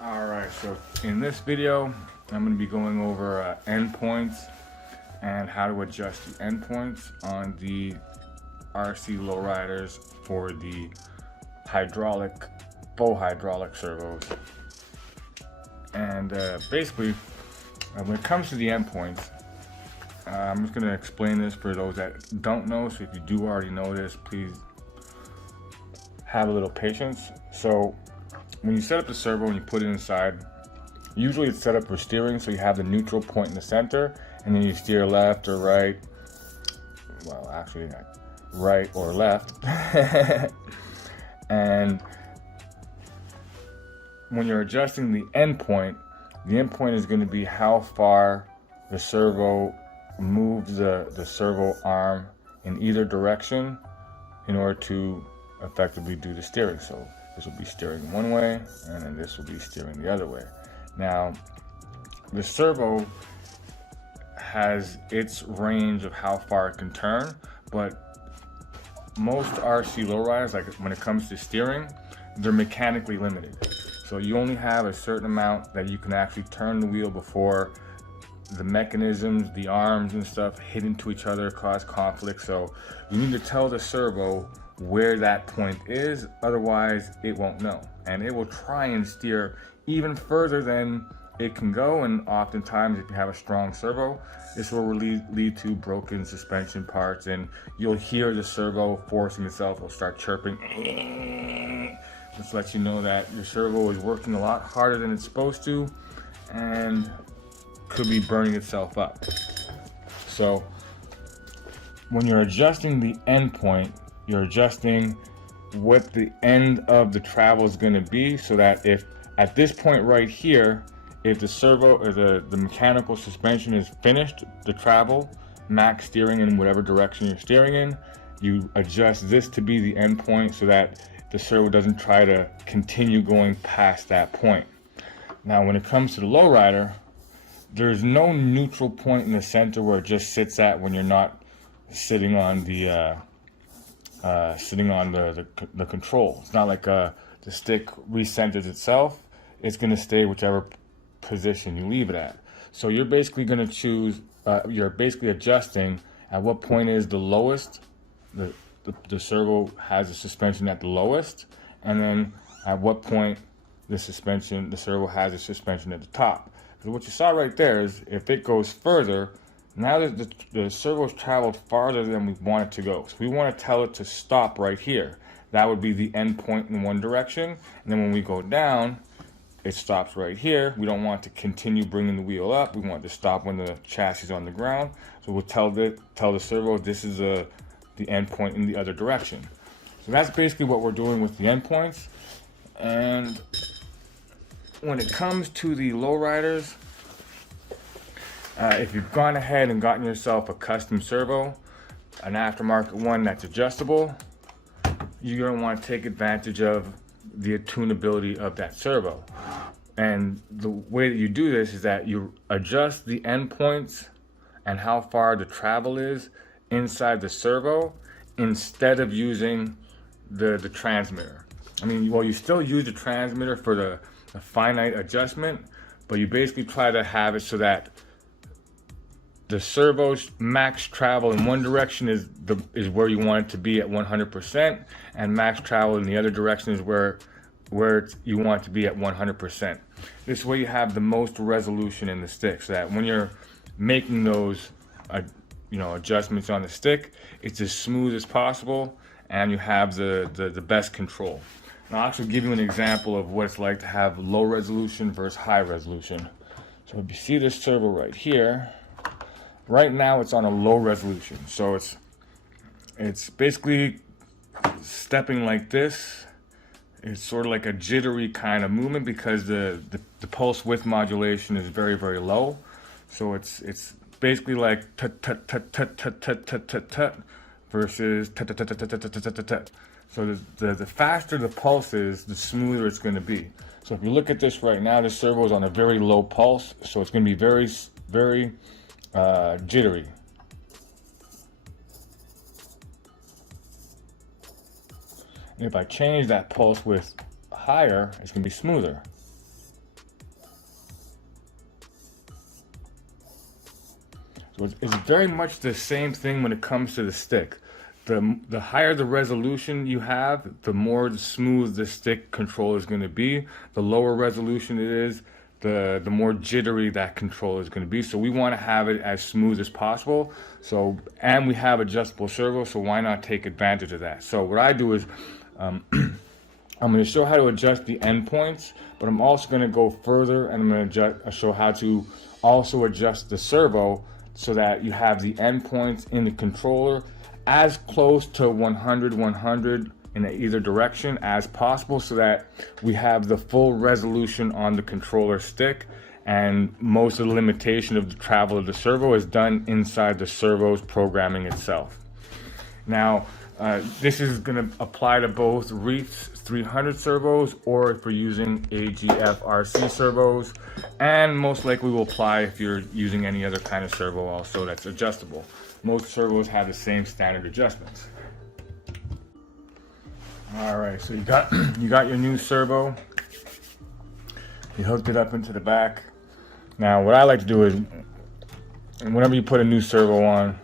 Alright, so in this video, I'm going to be going over endpoints and how to adjust the endpoints on the RC Lowriders for the full hydraulic servos. And basically, when it comes to the endpoints, I'm just going to explain this for those that don't know. So if you do already know this, please have a little patience. So when you set up the servo and you put it inside, usually it's set up for steering, so you have the neutral point in the center, and then you steer left or right. Well, actually, right or left. And when you're adjusting the endpoint is going to be how far the servo moves the servo arm in either direction in order to effectively do the steering. So this will be steering one way, and then this will be steering the other way. Now, the servo has its range of how far it can turn, but most RC lowriders, like when it comes to steering, they're mechanically limited. So you only have a certain amount that you can actually turn the wheel before the mechanisms, the arms and stuff hit into each other, cause conflict. So you need to tell the servo where that point is, otherwise it won't know. And it will try and steer even further than it can go, and oftentimes if you have a strong servo, this will lead to broken suspension parts, and you'll hear the servo forcing itself. It'll start chirping, which lets you know that your servo is working a lot harder than it's supposed to and could be burning itself up. So when you're adjusting the endpoint, you're adjusting what the end of the travel is going to be, so that if at this point right here, if the servo or the mechanical suspension is finished, the travel, max steering in whatever direction you're steering in, you adjust this to be the endpoint so that the servo doesn't try to continue going past that point. Now, when it comes to the lowrider, there's no neutral point in the center where it just sits at when you're not sitting on the control. It's not like the stick recenters itself. It's going to stay whichever position you leave it at. So you're basically going to choose, you're basically adjusting at what point is the lowest, the servo has the suspension at the lowest, and then at what point the servo has the suspension at the top. So what you saw right there is if it goes further, now that the servo's traveled farther than we want it to go. So we want to tell it to stop right here. That would be the end point in one direction. And then when we go down, it stops right here. We don't want to continue bringing the wheel up. We want to stop when the chassis is on the ground. So we'll tell the servo this is the end point in the other direction. So that's basically what we're doing with the endpoints. And when it comes to the lowriders, if you've gone ahead and gotten yourself a custom servo, an aftermarket one that's adjustable, you're going to want to take advantage of the tunability of that servo. And the way that you do this is that you adjust the endpoints and how far the travel is inside the servo instead of using the transmitter. I mean, well, you still use the transmitter for the finite adjustment, but you basically try to have it so that the servo's max travel in one direction is where you want it to be at 100%, and max travel in the other direction is where you want it to be at 100%. This way you have the most resolution in the stick, so that when you're making those adjustments on the stick, it's as smooth as possible and you have the best control. And I'll actually give you an example of what it's like to have low resolution versus high resolution. So if you see this servo right here, right now it's on a low resolution, so it's basically stepping like this. It's sort of like a jittery kind of movement because the pulse width modulation is very, very low. So it's basically like tut tut tut tut tut tut tut tut tut versus tut tut tut tut tut tut tut tut. So the faster the pulse is, the smoother it's going to be. So if you look at this right now, the servo is on a very low pulse, so it's going to be very, very jittery. And if I change that pulse width higher, it's going to be smoother. So it's very much the same thing when it comes to the stick. The higher the resolution you have, the more smooth the stick control is going to be. The lower resolution it is, the more jittery that control is going to be. So we want to have it as smooth as possible. So, and we have adjustable servo, so why not take advantage of that? So what I do is I'm going to show how to adjust the endpoints, but I'm also going to go further and I'm going to show how to also adjust the servo so that you have the endpoints in the controller as close to 100 in either direction as possible, so that we have the full resolution on the controller stick, and most of the limitation of the travel of the servo is done inside the servo's programming itself. Now, this is going to apply to both Reef's 300 servos, or if we're using AGF RC servos, and most likely will apply if you're using any other kind of servo also that's adjustable. Most servos have the same standard adjustments. All right, so you got your new servo. You hooked it up into the back. Now, what I like to do is, whenever you put a new servo on,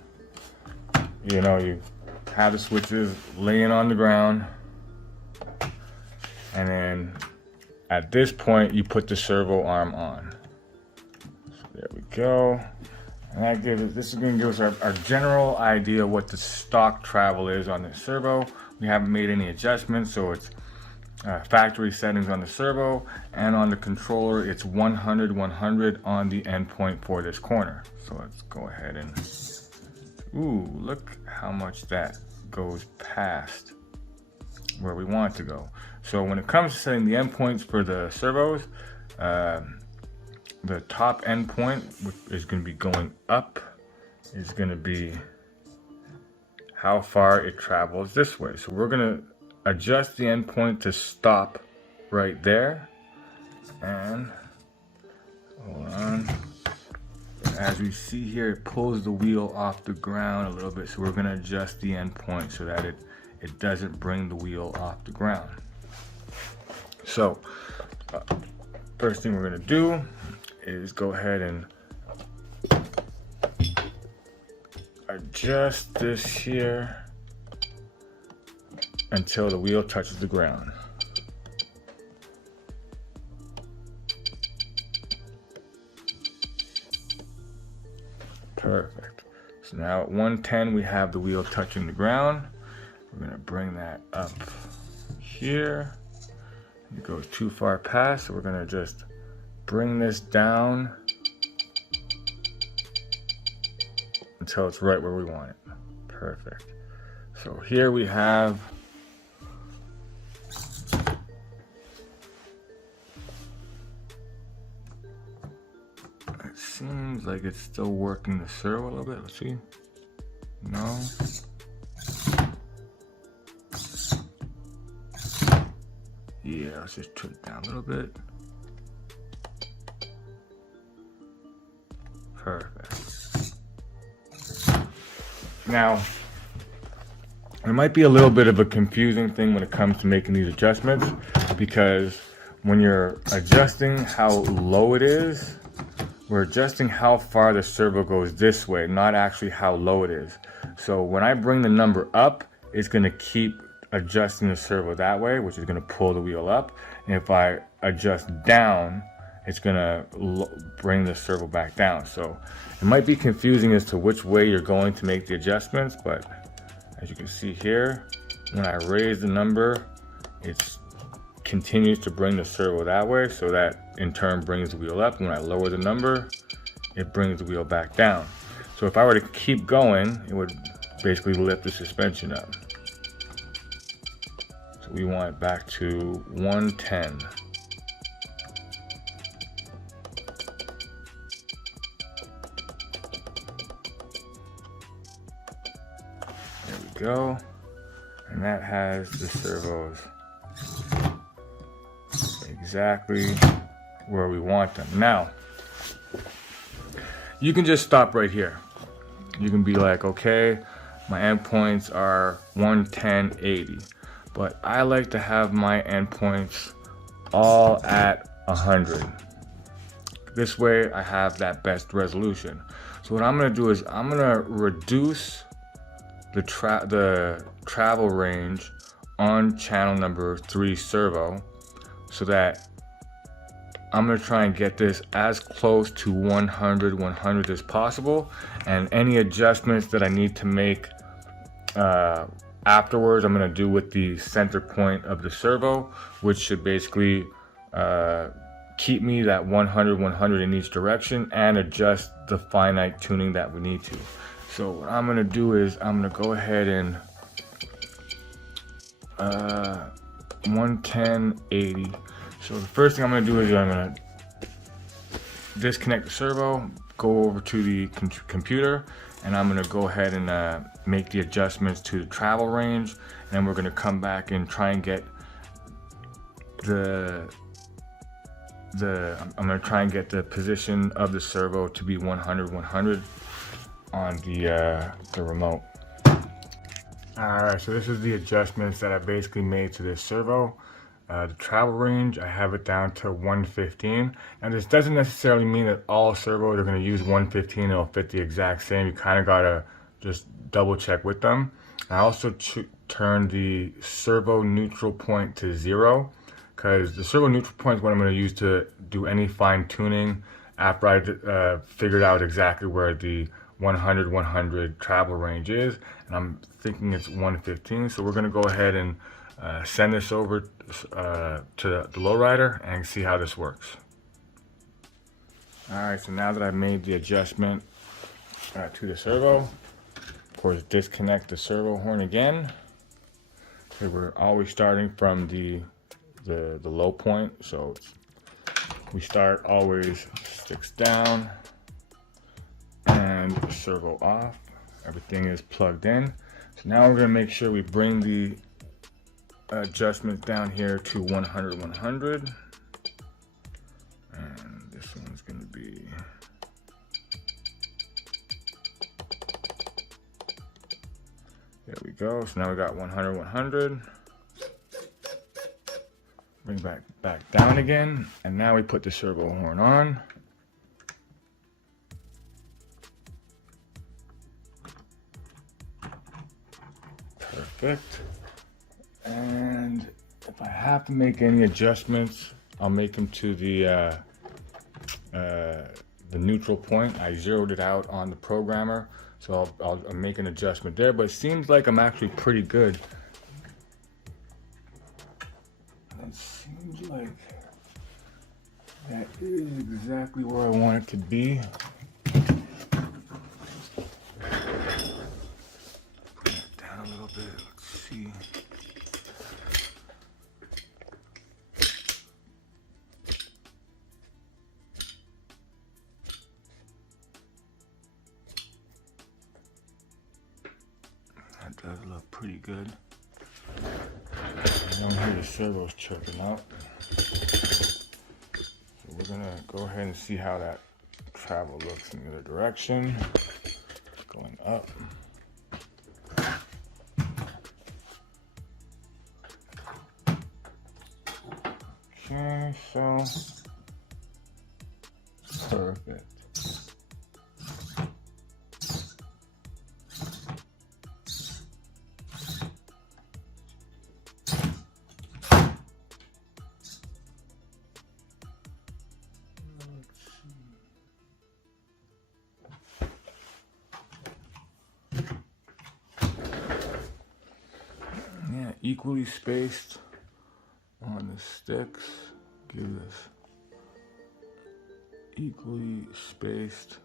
you know, you have the switches laying on the ground, and then at this point you put the servo arm on. So there we go. And that this is going to give us our general idea what the stock travel is on this servo. We haven't made any adjustments, so it's factory settings on the servo, and on the controller it's 100 on the endpoint for this corner. So let's go ahead and, ooh, look how much that goes past where we want to go. So when it comes to setting the endpoints for the servos, the top endpoint, which is going to be going up, is going to be how far it travels this way. So we're going to adjust the endpoint to stop right there. And hold on. As we see here, it pulls the wheel off the ground a little bit. So we're going to adjust the endpoint so that it doesn't bring the wheel off the ground. So first thing we're going to do is go ahead and adjust this here until the wheel touches the ground. Perfect. So now at 110 we have the wheel touching the ground. We're going to bring that up here. It goes too far past, so we're going to just bring this down until it's right where we want it. Perfect. So here we have it seems like it's still working the servo a little bit. Let's see. No. Yeah, let's just turn it down a little bit. Perfect. Now, there might be a little bit of a confusing thing when it comes to making these adjustments, because when you're adjusting how low it is, we're adjusting how far the servo goes this way, not actually how low it is. So when I bring the number up, it's going to keep adjusting the servo that way, which is going to pull the wheel up. And if I adjust down, it's going to bring the servo back down. So it might be confusing as to which way you're going to make the adjustments, but as you can see here, when I raise the number, it continues to bring the servo that way, so that in turn brings the wheel up. When I lower the number, it brings the wheel back down. So if I were to keep going, it would basically lift the suspension up. So we want it back to 110. There we go. And that has the servos exactly where we want them. Now, you can just stop right here. You can be like, okay, my endpoints are 110, 80. But I like to have my endpoints all at 100. This way I have that best resolution. So what I'm gonna do is I'm gonna reduce the travel range on channel number 3 servo, so that I'm gonna try and get this as close to 100 as possible, and any adjustments that I need to make afterwards, I'm gonna do with the center point of the servo, which should basically keep me that 100 in each direction and adjust the finite tuning that we need to. So what I'm gonna do is I'm gonna go ahead and 110/80. So the first thing I'm gonna do is I'm gonna disconnect the servo, go over to the computer, and I'm gonna go ahead and make the adjustments to the travel range, and then we're gonna come back and try and get I'm gonna try and get the position of the servo to be 100 on the remote. Alright, so this is the adjustments that I basically made to this servo. The travel range, I have it down to 115. Now this doesn't necessarily mean that all servos are going to use 115 and it'll fit the exact same. You kind of got to just double check with them. I also turned the servo neutral point to 0, because the servo neutral point is what I'm going to use to do any fine tuning after I figured out exactly where the 100 travel range is, and I'm thinking it's 115. So we're going to go ahead and send this over to the Lowrider and see how this works. Alright, so now that I've made the adjustment to the servo, of course disconnect the servo horn again. Okay, we're always starting from the low point, so we start always sticks down and servo off. Everything is plugged in. So now we're going to make sure we bring the adjustments down here to 100, and this one's going to be there we go. So now we got 100. Bring back down again, and now we put the servo horn on. Perfect. And if I have to make any adjustments, I'll make them to the neutral point. I zeroed it out on the programmer, so I'll make an adjustment there. But it seems like I'm actually pretty good. It seems like that is exactly where I want it to be. Put it down a little bit. Let's see. That does look pretty good. I don't hear the servos chirping out. So we're gonna go ahead and see how that travel looks in the other direction. Going up. Okay, so perfect. Yeah, equally spaced on the sticks. Give this equally spaced.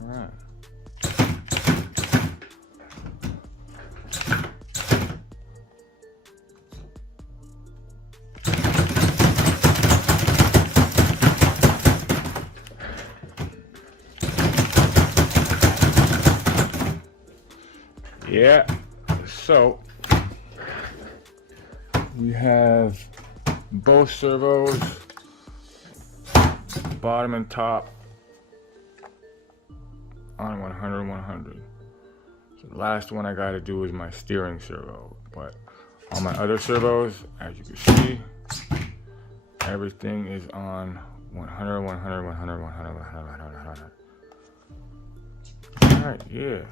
All right. Yeah, so we have both servos, bottom and top, on 100, 100. So the last one I gotta do is my steering servo. But on my other servos, as you can see, everything is on 100, 100, 100, 100, 100, 100, 100. All right, yeah.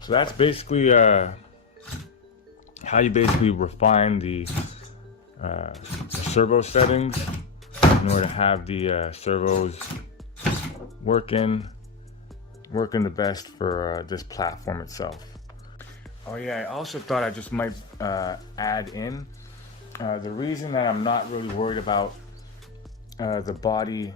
So that's basically how you basically refine the servo settings in order to have the servos working the best for this platform itself. Oh yeah, I also thought I just might add in the reason that I'm not really worried about the body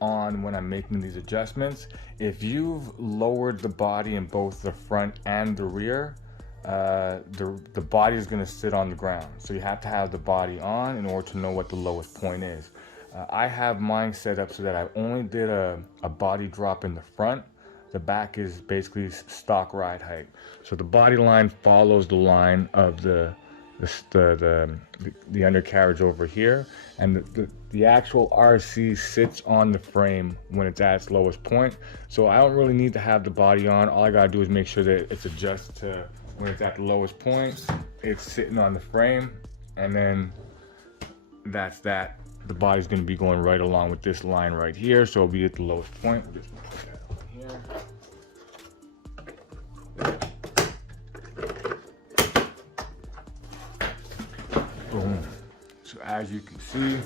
on when I'm making these adjustments. If you've lowered the body in both the front and the rear, the body is going to sit on the ground. So you have to have the body on in order to know what the lowest point is. I have mine set up so that I only did a body drop in the front. The back is basically stock ride height. So the body line follows the line of the undercarriage over here, and the actual RC sits on the frame when it's at its lowest point. So I don't really need to have the body on. All I gotta do is make sure that it's adjusted to when it's at the lowest point, it's sitting on the frame, and then that's that. The body's gonna be going right along with this line right here, so it'll be at the lowest point. We'll just put that on here. Boom. So as you can see,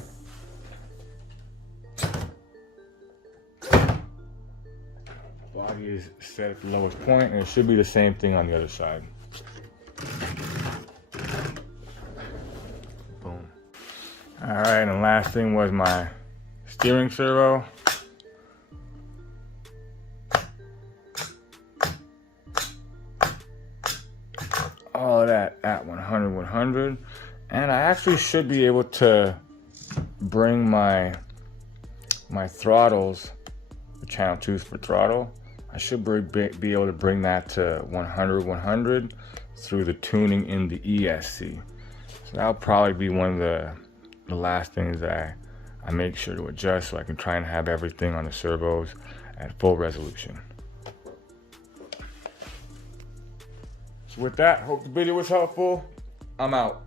body is set at the lowest point, and it should be the same thing on the other side. Boom. All right, and the last thing was my steering servo. All of that at 100, 100. And I actually should be able to bring my throttles, the channel 2s for throttle, I should be able to bring that to 100, 100 through the tuning in the ESC. So that'll probably be one of the last things that I make sure to adjust, so I can try and have everything on the servos at full resolution. So with that, hope the video was helpful. I'm out.